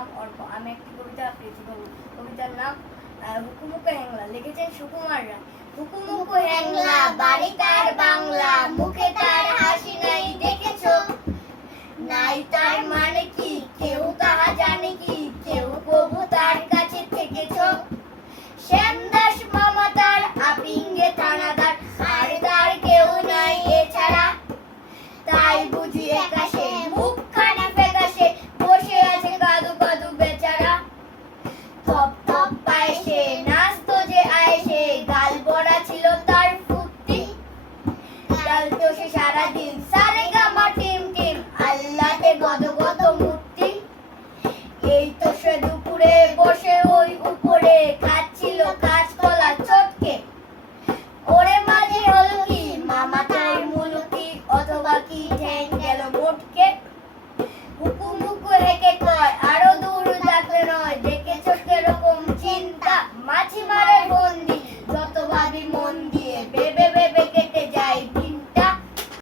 নাম অর্প। আমি একটি কবিতা করব কবিতার নাম হুকুমুকু হ্যাংলা। লিখেছেন সুকুমার রায়। হুকুমুকু হ্যাংলা, বাড়ি তার বাংলা, মুখে তার হাসি নাই, দেখেছ? নাই তার মানে কি? কেউ তাহা জানে কি? কেউ প্রভু তার কাছে থেকেছো? শ্যামদাস মামা তার আপিঙ্গে থানাদার আর তার কেউ নাই এছাড়া। তাই বুঝি একাশে চালতো সারাদিন। সারে গামা টিম টিম। আল্লাহতে গদ গদ মূর্তি। এই তো সে দুপুরে বসে ওই উপরে খাচ্ছিল কাঁচকলা চটকে। ওরে মাঝে হলো কি? মামা তোর মুলুকি অথবা কি ঠ্যাং গেল মোটকে। হুকু মুকু হেকে কয়, আরও দূর যাতে নয় কেরকম